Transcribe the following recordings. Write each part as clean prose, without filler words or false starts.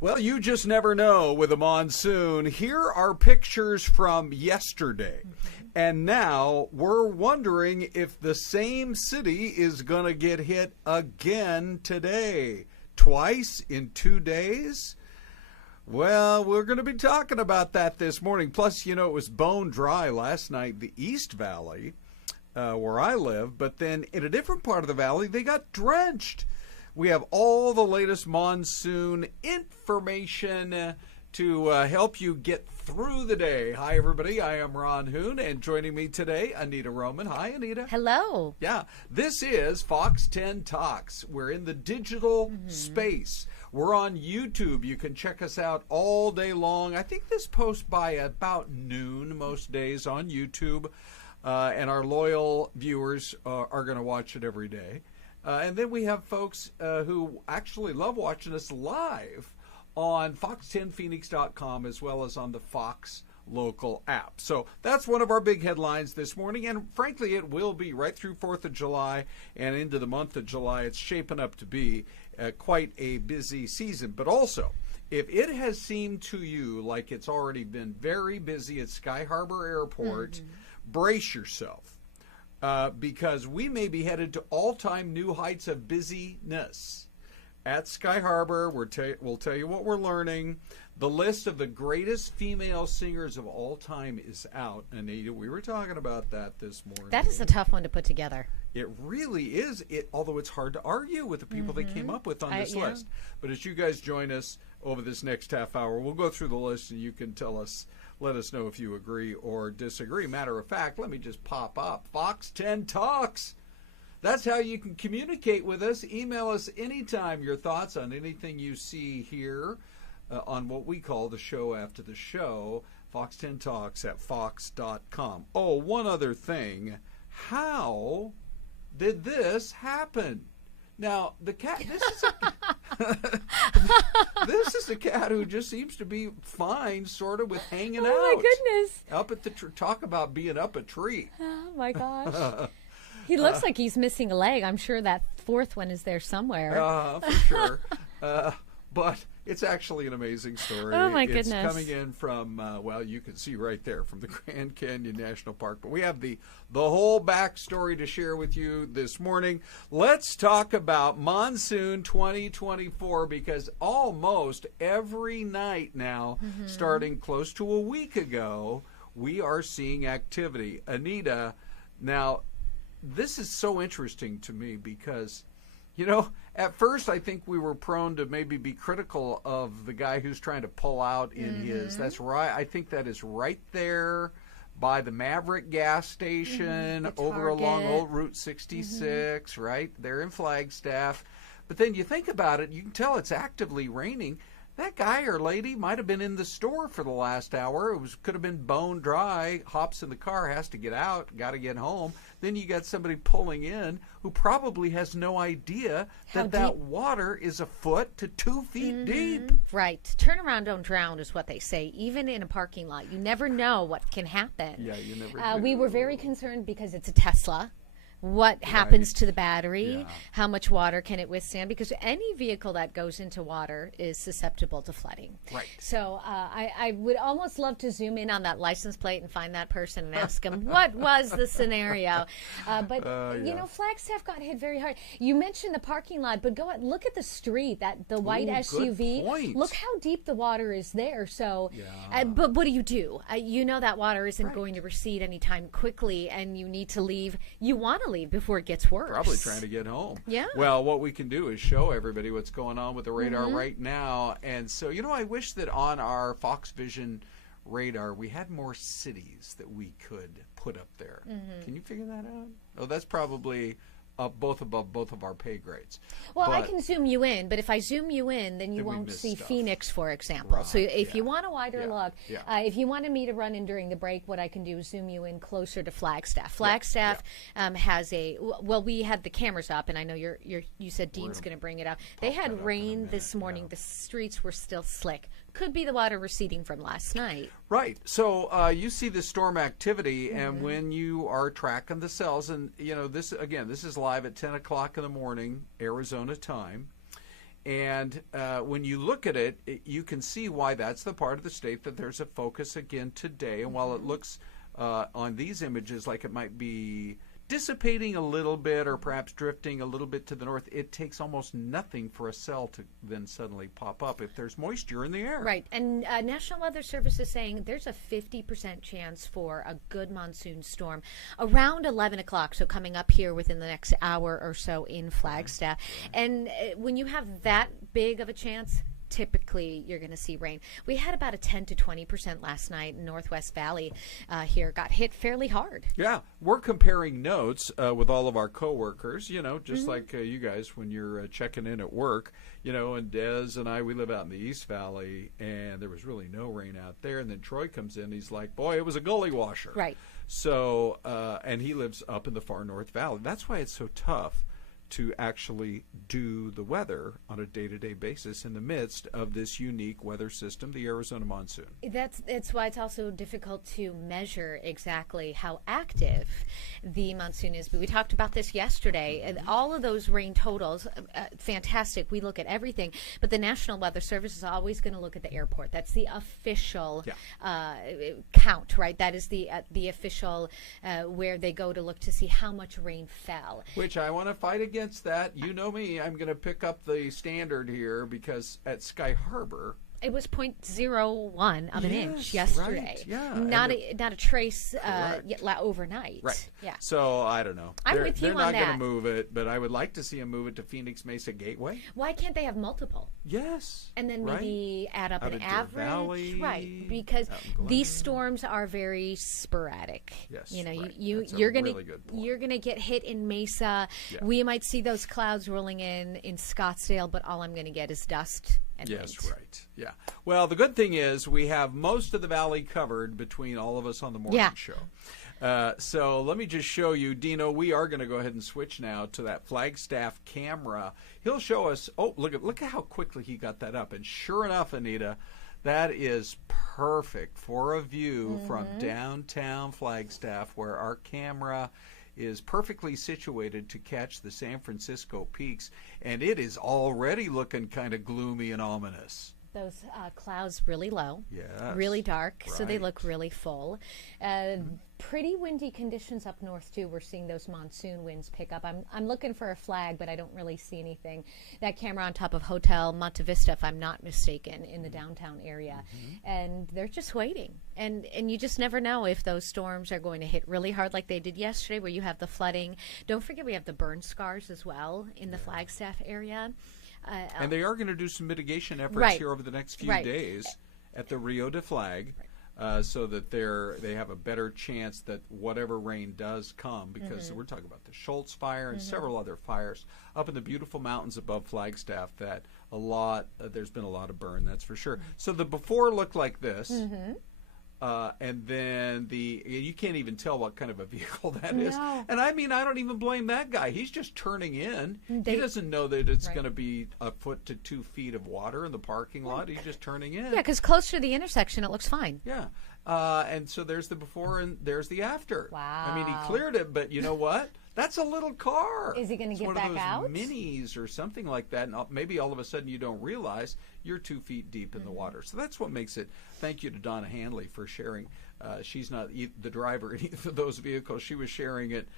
Well, you just never know with a monsoon. Here are pictures from yesterday. And now we're wondering if the same city is going to get hit again today. Twice in 2 days? Well, we're going to be talking about that this morning. Plus, it was bone dry last night, the East Valley, where I live. But then in a different part of the valley, they got drenched. We have all the latest monsoon information to help you get through the day. Hi, everybody. I am Ron Hoon, and joining me today, Anita Roman. Hi, Anita. Hello. Yeah, this is Fox 10 Talks. We're in the digital space. We're on YouTube. You can check us out all day long. I think this posts by about noon most days on YouTube, and our loyal viewers are going to watch it every day. And then we have folks who actually love watching us live on fox10phoenix.com as well as on the Fox local app. So that's one of our big headlines this morning. And frankly, it will be right through 4th of July and into the month of July. It's shaping up to be quite a busy season. But also, if it has seemed to you like it's already been very busy at Sky Harbor Airport, brace yourself. Because we may be headed to all-time new heights of busyness. At Sky Harbor, we'll tell you what we're learning. The list of the greatest female singers of all time is out. Anita, we were talking about that this morning. That is a tough one to put together. It really is, although it's hard to argue with the people they came up with on this list. But as you guys join us over this next half hour, we'll go through the list and you can let us know if you agree or disagree. Matter of fact, let me just pop up Fox 10 Talks. That's how you can communicate with us. Email us anytime your thoughts on anything you see here on what we call the show after the show, Fox 10 Talks at fox.com. Oh, one other thing. How did this happen? Now, the cat, this is a cat who just seems to be fine, sort of, with hanging out. Oh, my goodness. Up at the talk about being up a tree. Oh, my gosh. He looks like he's missing a leg. I'm sure that fourth one is there somewhere. For sure. But it's actually an amazing story. Oh, my goodness. It's coming in from, you can see right there, from the Grand Canyon National Park. But we have the whole backstory to share with you this morning. Let's talk about Monsoon 2024, because almost every night now, starting close to a week ago, we are seeing activity. Anita, now, this is so interesting to me because, at first I think we were prone to maybe be critical of the guy who's trying to pull out in his. That's right. I think that is right there by the Maverick gas station over along Old Route 66, right there in Flagstaff. But then you think about it, you can tell it's actively raining. That guy or lady might have been in the store for the last hour. Could have been bone dry, hops in the car, has to get out, got to get home. Then you got somebody pulling in who probably has no idea that water is a foot to 2 feet deep. Right. Turn around, don't drown is what they say. Even in a parking lot, you never know what can happen. Yeah, you never do. We were very concerned because it's a Tesla. What happens to the battery? Yeah. How much water can it withstand? Because any vehicle that goes into water is susceptible to flooding. Right. So I would almost love to zoom in on that license plate and find that person and ask them, what was the scenario? But Flagstaff got hit very hard. You mentioned the parking lot, but go and look at the street, the white SUV. Good point. Look how deep the water is there. So, but what do? That water isn't going to recede anytime quickly, and you need to leave. You want to leave before it gets worse. Probably trying to get home. Yeah. Well, what we can do is show everybody what's going on with the radar right now. And so, I wish that on our Fox Vision radar we had more cities that we could put up there. Can you figure that out? Oh, that's probably both above both of our pay grades. Well, I can zoom you in, but if I zoom you in, then you won't see stuff. Phoenix, for example. Right, so if you want a wider look, yeah. If you wanted me to run in during the break, what I can do is zoom you in closer to Flagstaff. Flagstaff has we had the cameras up, and I know you said Dean's going to bring it up. They had rain this morning. The streets were still slick. Could be the water receding from last night. Right. So you see the storm activity, and when you are tracking the cells, and this is live at 10 o'clock in the morning, Arizona time, And when you look at it, you can see why that's the part of the state that there's a focus again today. And while it looks on these images like it might be dissipating a little bit or perhaps drifting a little bit to the north, it takes almost nothing for a cell to then suddenly pop up if there's moisture in the air. Right. And National Weather Service is saying there's a 50% chance for a good monsoon storm around 11 o'clock, so coming up here within the next hour or so in Flagstaff. And when you have that big of a chance, typically you're going to see rain. We had about a 10 to 20% last night in Northwest Valley here. Got hit fairly hard. Yeah, we're comparing notes with all of our coworkers, just like you guys when you're checking in at work, and Des and I, we live out in the East Valley, and there was really no rain out there. And then Troy comes in, he's like, boy, it was a gully washer. Right. So, and he lives up in the far North Valley. That's why it's so tough to actually do the weather on a day-to-day basis in the midst of this unique weather system, the Arizona monsoon. That's why it's also difficult to measure exactly how active the monsoon is. But we talked about this yesterday. And all of those rain totals, fantastic. We look at everything. But the National Weather Service is always going to look at the airport. That's the official count, right? That is the official where they go to look to see how much rain fell. Which I want to fight against that. You know me, I'm going to pick up the standard here because at Sky Harbor, it was 0.01 of an inch yesterday. Right. Yeah. Not a trace overnight. Right. Yeah. So I don't know. I'm with you they're on not going that. to move it, but I would like to see them move it to Phoenix Mesa Gateway. Why can't they have multiple? Yes. And then maybe add up an average. Valley, right. Because these storms are very sporadic. Yes. You're gonna get hit in Mesa. Yeah. We might see those clouds rolling in Scottsdale, but all I'm gonna get is dust. Yes, right. Yeah. Well, the good thing is we have most of the valley covered between all of us on the morning show. So let me just show you, Dino, we are going to go ahead and switch now to that Flagstaff camera. He'll show us, look at how quickly he got that up. And sure enough, Anita, that is perfect for a view from downtown Flagstaff where our camera is perfectly situated to catch the San Francisco peaks, and it is already looking kind of gloomy and ominous. Those clouds really low, really dark, so they look really full. Pretty windy conditions up north too. We're seeing those monsoon winds pick up. I'm looking for a flag, but I don't really see anything. That camera on top of Hotel Monte Vista, if I'm not mistaken, in the downtown area, and they're just waiting. And you just never know if those storms are going to hit really hard like they did yesterday, where you have the flooding. Don't forget we have the burn scars as well in the Flagstaff area. And they are going to do some mitigation efforts here over the next few days at the Rio de Flag, so that they have a better chance that whatever rain does come, because we're talking about the Schultz fire and several other fires up in the beautiful mountains above Flagstaff that there's been a lot of burn, that's for sure. So the before looked like this. And then you can't even tell what kind of a vehicle that is. And I mean, I don't even blame that guy. He's just turning in. He doesn't know that it's going to be a foot to 2 feet of water in the parking lot. He's just turning in. Yeah, because close to the intersection, it looks fine. Yeah. And so there's the before and there's the after. Wow. I mean, he cleared it, but you know what? That's a little car. Is he going to get one back of those out? Minis or something like that. And maybe all of a sudden you don't realize you're 2 feet deep in the water. So that's what makes it. Thank you to Donna Hanley for sharing. She's not the driver in either of those vehicles. She was sharing it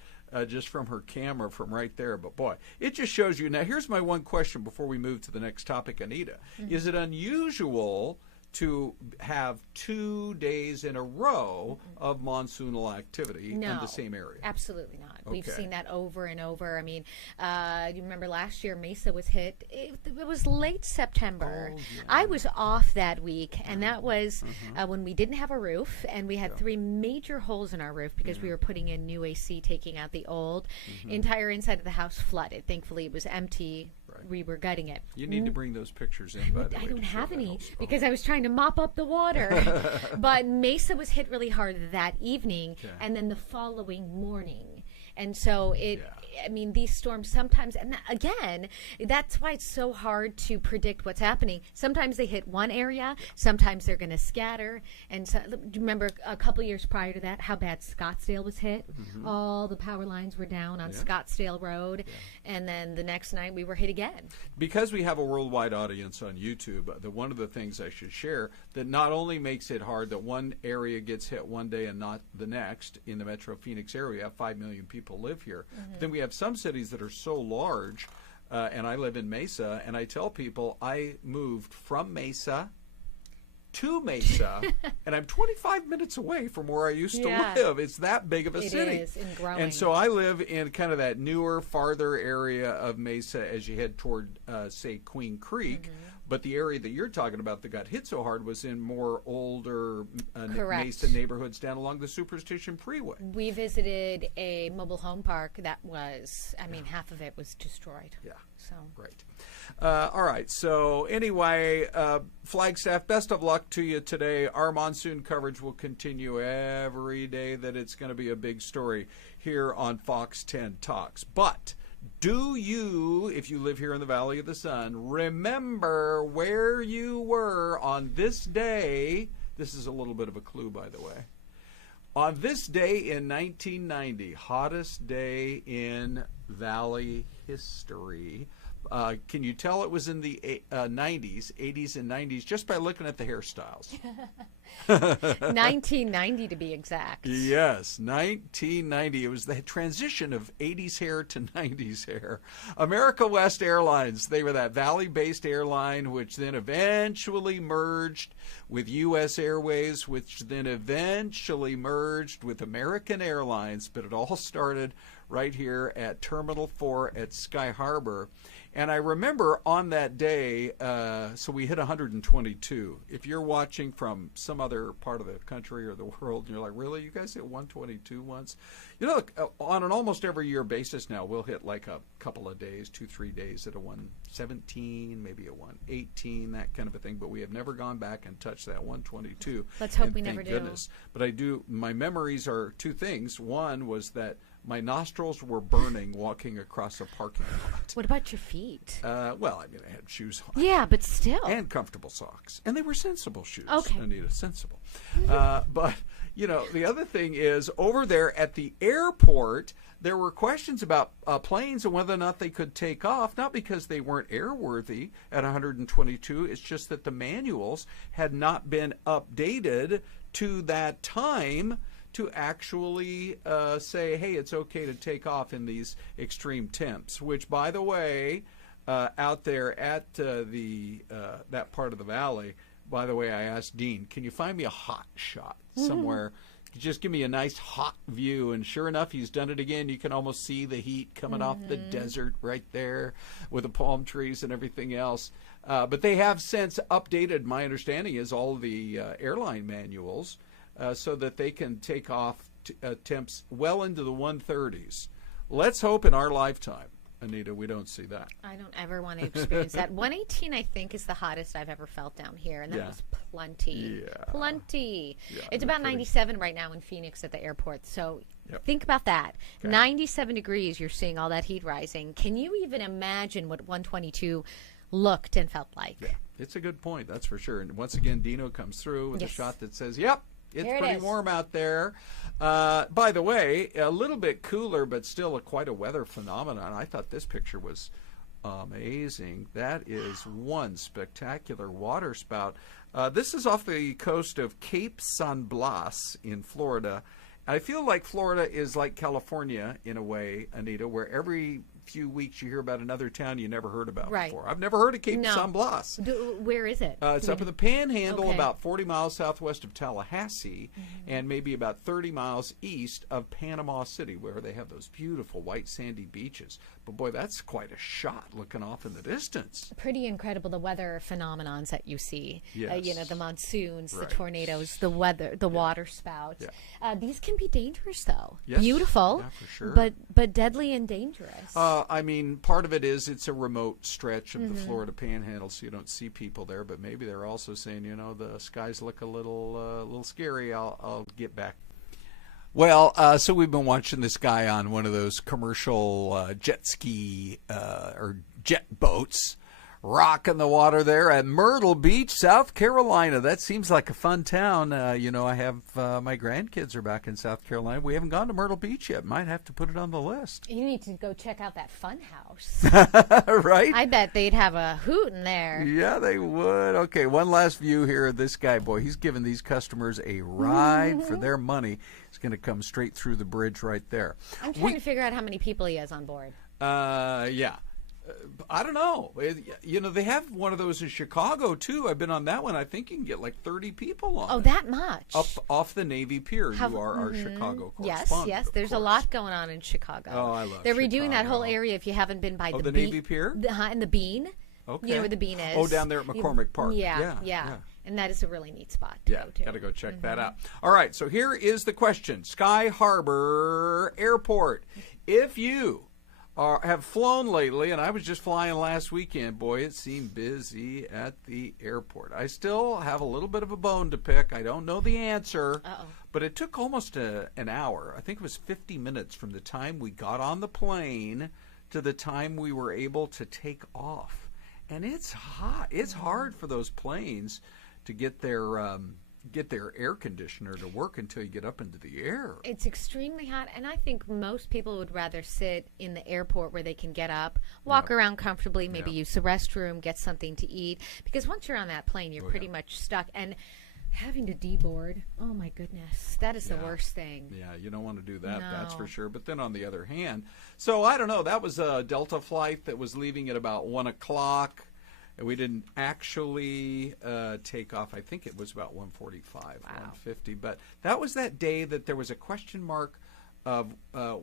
just from her camera from right there. But boy, it just shows you. Now, here's my one question before we move to the next topic, Anita. Is it unusual to have 2 days in a row of monsoonal activity in the same area? Absolutely not. We've seen that over and over. I mean, you remember last year Mesa was hit. It was late September. I was off that week, and that was when we didn't have a roof, and we had 3 major holes in our roof because we were putting in new AC, taking out the old. Entire inside of the house flooded. Thankfully, it was empty. We were gutting it. You need to bring those pictures in, by the way. I don't have any because I was trying to mop up the water. But Mesa was hit really hard that evening, and then the following morning. And so I mean, these storms sometimes, and again, that's why it's so hard to predict what's happening. Sometimes they hit one area, sometimes they're going to scatter. And so, do you remember a couple years prior to that how bad Scottsdale was hit? All the power lines were down on Scottsdale Road, and then the next night we were hit again. Because we have a worldwide audience on YouTube, one of the things I should share that not only makes it hard that one area gets hit one day and not the next in the Metro Phoenix area, 5 million people live here, but then we have some cities that are so large, and I live in Mesa, and I tell people I moved from Mesa to Mesa, and I'm 25 minutes away from where I used to live. It's that big of a city. It is, and growing. And so I live in kind of that newer, farther area of Mesa as you head toward, say, Queen Creek. But the area that you're talking about that got hit so hard was in more older Mesa neighborhoods down along the Superstition Freeway. We visited a mobile home park that was, I mean, half of it was destroyed. Yeah. So great. All right. So anyway, Flagstaff, best of luck to you today. Our monsoon coverage will continue every day that it's going to be a big story here on Fox 10 Talks. But do you, if you live here in the Valley of the Sun, remember where you were on this day? This is a little bit of a clue, by the way. On this day in 1990, hottest day in Valley history. Can you tell it was in the 90s, 80s and 90s, just by looking at the hairstyles? 1990 to be exact. Yes, 1990. It was the transition of 80s hair to 90s hair. America West Airlines, they were that Valley-based airline, which then eventually merged with U.S. Airways, which then eventually merged with American Airlines, but it all started right here at Terminal 4 at Sky Harbor. And I remember on that day, so we hit 122. If you're watching from some other part of the country or the world, and you're like, really? You guys hit 122 once? You know, on an almost every year basis now, we'll hit like a couple of days, 2-3 days at a 117, maybe a 118, that kind of a thing. But we have never gone back and touched that 122. Let's hope we never do. Thank goodness. But I do, my memories are two things. One was that my nostrils were burning walking across a parking lot. What about your feet? Well, I mean, I had shoes on. Yeah, but still. And comfortable socks. And they were sensible shoes, okay. Anita, sensible. But, you know, the other thing is, over there at the airport, there were questions about planes and whether or not they could take off, not because they weren't airworthy at 122. It's just that the manuals had not been updated to that time to actually say, hey, it's okay to take off in these extreme temps, which, by the way, out there at that part of the valley, by the way, I asked Dean, can you find me a hot shot somewhere? Just give me a nice hot view. And sure enough, he's done it again. You can almost see the heat coming off the desert right there with the palm trees and everything else. But they have since updated, my understanding is, all the airline manuals so that they can take off temps well into the 130s. Let's hope in our lifetime, Anita, we don't see that. I don't ever want to experience that. 118, I think, is the hottest I've ever felt down here, and that was plenty. Yeah. Plenty. Yeah, it's about 97 right now in Phoenix at the airport, so think about that. Okay. 97 degrees, you're seeing all that heat rising. Can you even imagine what 122 looked and felt like? Yeah, it's a good point, that's for sure. And once again, Dino comes through with a shot that says, yep, it's pretty warm out there. By the way, a little bit cooler, but still quite a weather phenomenon. I thought this picture was amazing. That is one spectacular water spout. This is off the coast of Cape San Blas in Florida. I feel like Florida is like California in a way, Anita, where every few weeks you hear about another town you never heard about before. I've never heard of Cape San Blas. Where is it? It's up in the Panhandle, about 40 miles southwest of Tallahassee, and maybe about 30 miles east of Panama City, where they have those beautiful white sandy beaches. But boy, that's quite a shot looking off in the distance. Pretty incredible, the weather phenomenons that you see. Yes. You know, the monsoons, the tornadoes, the weather, the water spouts. These can be dangerous, though. Yes. Beautiful, for sure. but deadly and dangerous. I mean, part of it is it's a remote stretch of the Florida Panhandle, so you don't see people there. But maybe they're also saying, you know, the skies look a little scary. I'll get back. Well, so we've been watching this guy on one of those commercial jet ski or jet boats, rocking the water there at Myrtle Beach, South Carolina. That seems like a fun town. I have my grandkids are back in South Carolina. We haven't gone to Myrtle Beach yet. Might have to put it on the list. You need to go check out that fun house. Right? I bet they'd have a hoot in there. Yeah, they would. Okay, one last view here of this guy. Boy, he's giving these customers a ride for their money. He's going to come straight through the bridge right there. I'm trying to figure out how many people he has on board. Yeah. I don't know. They have one of those in Chicago, too. I've been on that one. I think you can get like 30 people on. Oh, that much? Off the Navy Pier. You are our Chicago correspondent. Yes. There's a lot going on in Chicago. Oh, I love They're Chicago. redoing that whole area if you haven't been by the Navy Pier? And the Bean. Okay. You know where the Bean is? Oh, down there at McCormick Park. Yeah. And that is a really neat spot to go to. Got to go check that out. All right, so here is the question. Sky Harbor Airport. If you have flown lately, and I was just flying last weekend, boy, it seemed busy at the airport. I still have a little bit of a bone to pick. I don't know the answer, but it took almost an hour. I think it was 50 minutes from the time we got on the plane to the time we were able to take off. And it's hot. It's hard for those planes to get their air conditioner to work until you get up into the air. It's extremely hot, and I think most people would rather sit in the airport where they can get up, walk around comfortably, maybe use the restroom, get something to eat, because once you're on that plane, you're pretty much stuck. And having to deboard, oh my goodness, that is the worst thing. Yeah, you don't want to do that, that's for sure. But then on the other hand, so I don't know, that was a Delta flight that was leaving at about 1 o'clock. We didn't actually take off. I think it was about 1:45, 1:50. But that was that day that there was a question mark of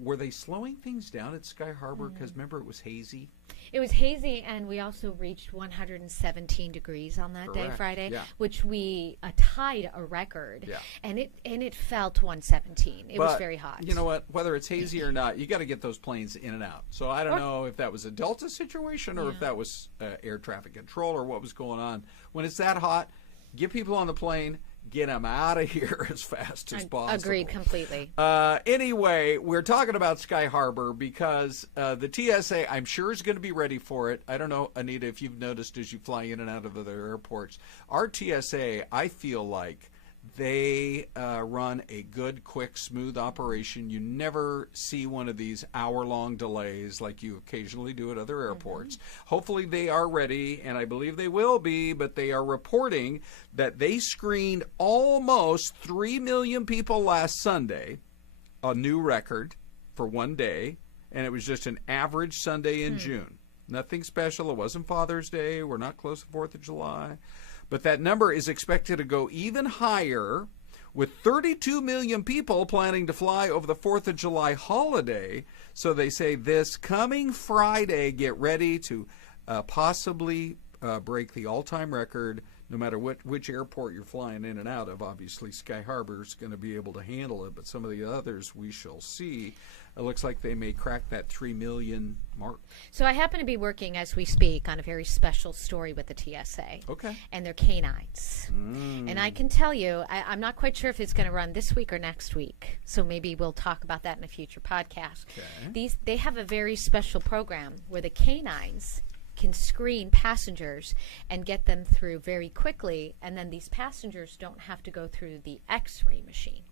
were they slowing things down at Sky Harbor? Because remember, it was hazy. It was hazy, and we also reached 117 degrees on that day, Friday, which we tied a record. Yeah. And it fell to 117. It was very hot. You know what? Whether it's hazy or not, you got to get those planes in and out. So I don't know if that was a Delta situation or if that was air traffic control or what was going on. When it's that hot, get people on the plane. Get them out of here as fast as possible. Agreed completely. Anyway, we're talking about Sky Harbor because the TSA, I'm sure, is going to be ready for it. I don't know, Anita, if you've noticed as you fly in and out of other airports. Our TSA, I feel like they run a good, quick, smooth operation. You never see one of these hour-long delays like you occasionally do at other airports. Hopefully they are ready, and I believe they will be, but they are reporting that they screened almost 3 million people last Sunday, a new record for one day, and it was just an average Sunday in June. Nothing special. It wasn't Father's Day. We're not close to 4th of July. But that number is expected to go even higher, with 32 million people planning to fly over the 4th of July holiday. So they say this coming Friday, get ready to possibly break the all-time record, no matter which airport you're flying in and out of. Obviously, Sky Harbor is going to be able to handle it, but some of the others we shall see. It looks like they may crack that 3 million mark. So I happen to be working as we speak on a very special story with the TSA. Okay. And their canines. And I can tell you, I'm not quite sure if it's going to run this week or next week. So maybe we'll talk about that in a future podcast. Okay. They have a very special program where the canines can screen passengers and get them through very quickly, and then these passengers don't have to go through the X-ray machine.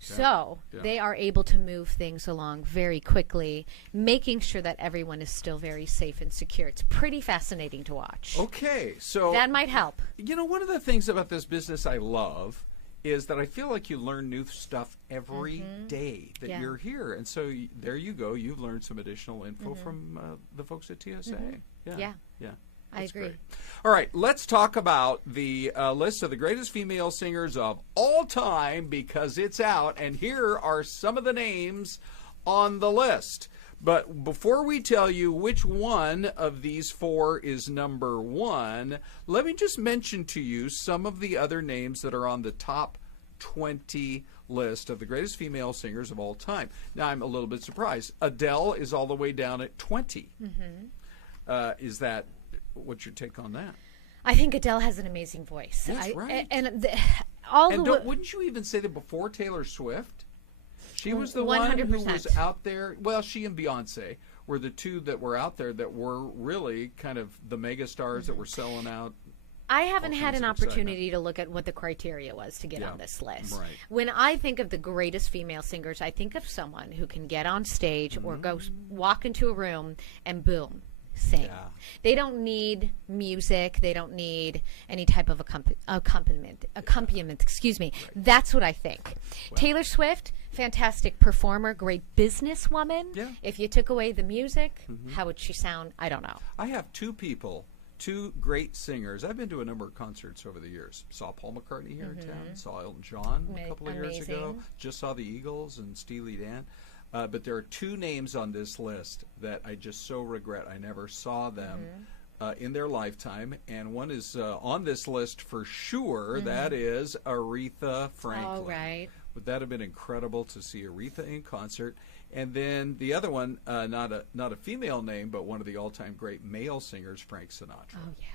So they are able to move things along very quickly, making sure that everyone is still very safe and secure. It's pretty fascinating to watch. Okay, so that might help. You know, one of the things about this business I love is that I feel like you learn new stuff every day that you're here. And so there you go. You've learned some additional info from the folks at TSA. Yeah. I agree. Great. All right, let's talk about the list of the greatest female singers of all time because it's out, and here are some of the names on the list. But before we tell you which one of these four is number one, let me just mention to you some of the other names that are on the top 20 list of the greatest female singers of all time. Now, I'm a little bit surprised. Adele is all the way down at 20. Is that... What's your take on that? I think Adele has an amazing voice. That's right. And wouldn't you even say that before Taylor Swift? She was the one who 100%. was out there. Well, she and Beyonce were the two that were out there that were really kind of the mega stars that were selling out. I haven't had kinds an of excitement. opportunity to look at what the criteria was to get on this list. Right. When I think of the greatest female singers, I think of someone who can get on stage or go walk into a room and boom, sing. Yeah. They don't need music. They don't need any type of accompaniment. Excuse me. That's what I think. Taylor Swift, fantastic performer, great businesswoman. Yeah. If you took away the music, how would she sound? I don't know. I have two great singers. I've been to a number of concerts over the years. Saw Paul McCartney here in town. Saw Elton John a couple of years ago. Just saw the Eagles and Steely Dan. But there are two names on this list that I just so regret I never saw them in their lifetime. And one is on this list for sure. That is Aretha Franklin. All right. Would that have been incredible to see Aretha in concert? And then the other one, not a female name, but one of the all-time great male singers, Frank Sinatra. Oh, yeah.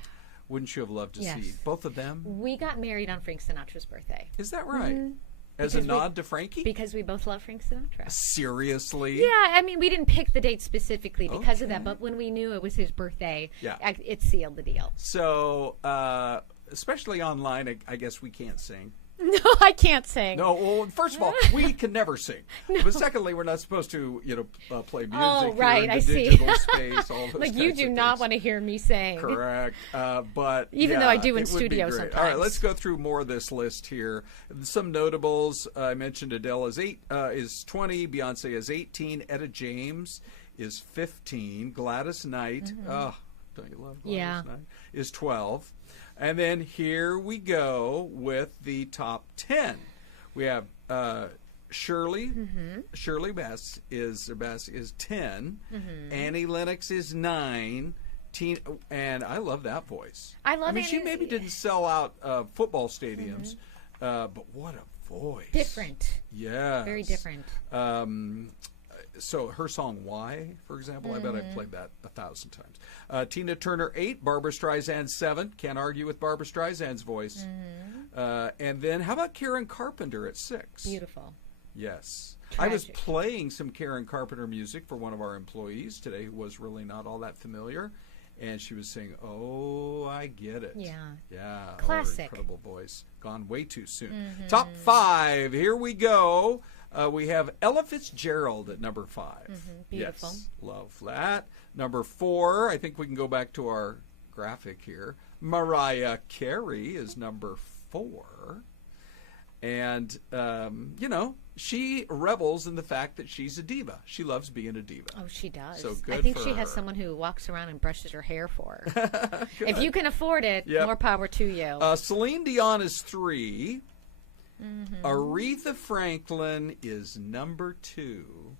Wouldn't you have loved to see both of them? We got married on Frank Sinatra's birthday. Is that right? As a nod to Frankie? Because we both love Frank Sinatra. Seriously? Yeah, I mean, we didn't pick the date specifically because of that, but when we knew it was his birthday, it sealed the deal. So, especially online, I guess we can't sing. No, I can't sing. No, well, first of all, we can never sing. But secondly, we're not supposed to, play music right, here in I the see. digital space. All those Like, you kinds do of not things. want to hear me sing. Correct. But even though I do in it would be studio great. sometimes. All right, let's go through more of this list here. Some notables. I mentioned Adele is 20. Beyonce is 18. Etta James is 15. Gladys Knight. Oh, don't you love Gladys Knight? Is 12. And then here we go with the top 10. We have Shirley. Shirley Bass is 10. Annie Lennox is 9. And I love that voice. I love Annie. She maybe didn't sell out football stadiums, but what a voice. Different. Yeah. Very different. So her song "Why," for example, I bet I've played that 1,000 times. Tina Turner 8, Barbra Streisand 7. Can't argue with Barbra Streisand's voice. And then how about Karen Carpenter at 6? Beautiful. Yes. Tragic. I was playing some Karen Carpenter music for one of our employees today who was really not all that familiar. And she was saying, "Oh, I get it." Yeah. Yeah. Classic. Her incredible voice. Gone way too soon. Top 5. Here we go. We have Ella Fitzgerald at number 5. Beautiful. Yes, love that. Number 4, I think we can go back to our graphic here. Mariah Carey is number 4. And, she revels in the fact that she's a diva. She loves being a diva. Oh, she does. So good I think for she has her. someone who walks around and brushes her hair for her. If you can afford it, more power to you. Celine Dion is 3. Aretha Franklin is number 2.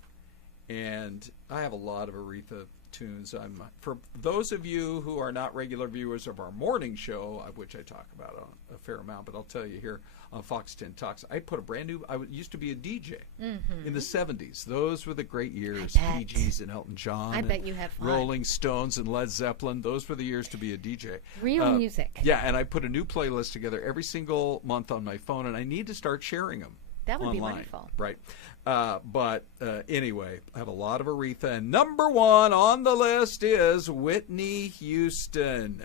And I have a lot of Aretha tunes. For those of you who are not regular viewers of our morning show, which I talk about a fair amount, but I'll tell you here on Fox 10 Talks, I put a brand new, used to be a DJ in the 70s. Those were the great years. Bee Gees and Elton John. I bet you had fun. Rolling Stones and Led Zeppelin. Those were the years to be a DJ. Real music. Yeah, and I put a new playlist together every single month on my phone, and I need to start sharing them. That would online. be wonderful. Right. But anyway, I have a lot of Aretha. And number 1 on the list is Whitney Houston.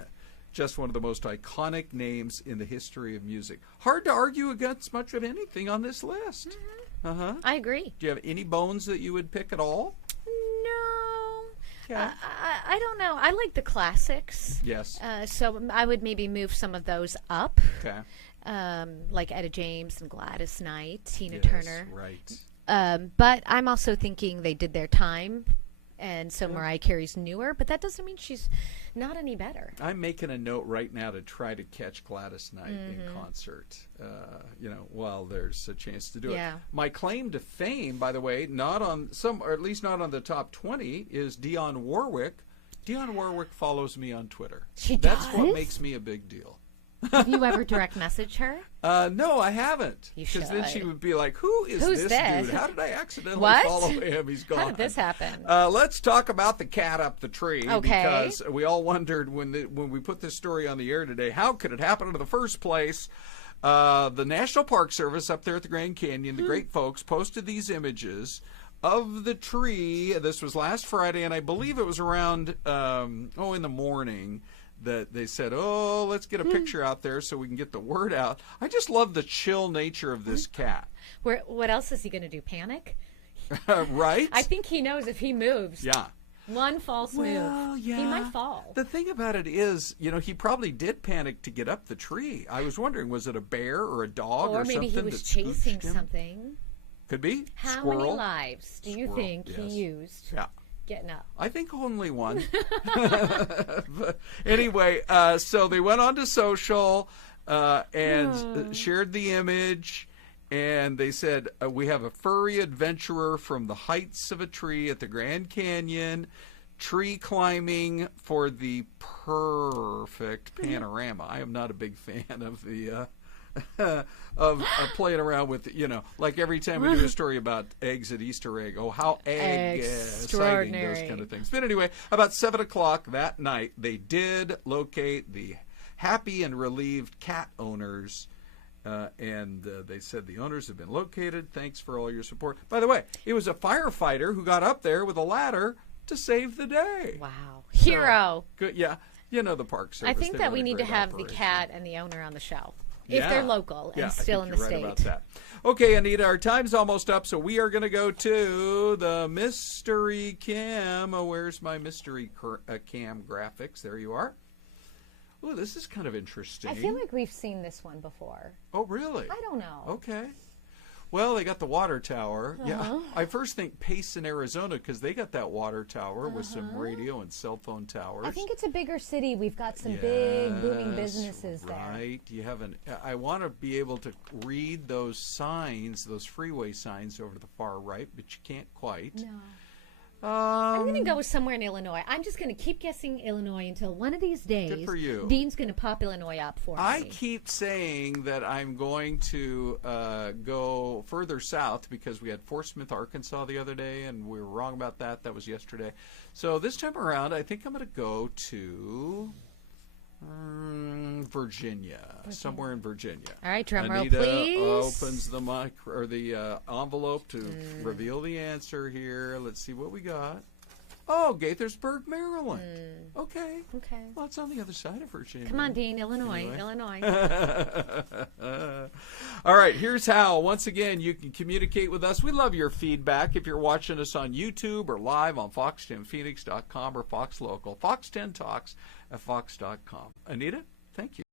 Just one of the most iconic names in the history of music. Hard to argue against much of anything on this list. I agree. Do you have any bones that you would pick at all? No. Okay. I don't know. I like the classics. Yes. So I would maybe move some of those up. Okay. Like Etta James and Gladys Knight, Tina Yes, Turner. Right. But I'm also thinking they did their time, and so Mariah Carey's newer, but that doesn't mean she's not any better. I'm making a note right now to try to catch Gladys Knight in concert, while there's a chance to do it. My claim to fame, by the way, not on some, or at least not on the top 20, is Dionne Warwick. Dionne Warwick follows me on Twitter. That's what makes me a big deal. Have you ever direct messaged her? No, I haven't. You should. Because then she would be like, Who's this dude? How did I accidentally follow him? He's gone. How did this happen? Let's talk about the cat up the tree. Okay. Because we all wondered when we put this story on the air today, how could it happen in the first place? The National Park Service up there at the Grand Canyon, the great folks, posted these images of the tree. This was last Friday, and I believe it was around, in the morning, that they said, let's get a picture out there so we can get the word out. I just love the chill nature of this cat. What else is he going to do, panic? Right? I think he knows if he moves. Yeah. One false move. Yeah. He might fall. The thing about it is, he probably did panic to get up the tree. I was wondering, was it a bear or a dog or something? Or maybe he was chasing something. Could be. How Squirrel. many lives do you think he used getting up? I think only one. But anyway, so they went on to social and shared the image. And they said, we have a furry adventurer from the heights of a tree at the Grand Canyon, tree climbing for the perfect panorama. I am not a big fan of the of playing around with, like every time we do a story about eggs at Easter egg. Oh, how exciting, those kind of things. But anyway, about 7 o'clock that night, they did locate the happy and relieved cat owners. And they said the owners have been located. Thanks for all your support. By the way, it was a firefighter who got up there with a ladder to save the day. Wow. Hero. Good. Yeah. The Park Service. I think that we need to have the cat and the owner on the show. If they're local and still in the state. Right about that. Okay, Anita, our time's almost up, so we are going to go to the Mystery Cam. Where's my Mystery Cam graphics? There you are. Oh, this is kind of interesting. I feel like we've seen this one before. Oh, really? I don't know. Okay. Well, they got the water tower. Yeah, I first think Payson, Arizona, because they got that water tower with some radio and cell phone towers. I think it's a bigger city. We've got some big booming businesses there. Right. You have I want to be able to read those signs, those freeway signs over to the far right, but you can't quite. No. I'm going to go somewhere in Illinois. I'm just going to keep guessing Illinois until one of these days. Good for you. Dean's going to pop Illinois up for me. I keep saying that I'm going to go further south because we had Fort Smith, Arkansas the other day, and we were wrong about that. That was yesterday. So this time around, I think I'm going to go to Virginia, somewhere in Virginia. All right, drum roll, Anita please. Opens the mic or the envelope to reveal the answer here. Let's see what we got. Oh, Gaithersburg, Maryland. Okay. Well, it's on the other side of Virginia. Come on, Dean, Illinois. All right, here's how. Once again, you can communicate with us. We love your feedback if you're watching us on YouTube or live on fox10phoenix.com or Fox Local. Fox 10 Talks at fox.com. Anita, thank you.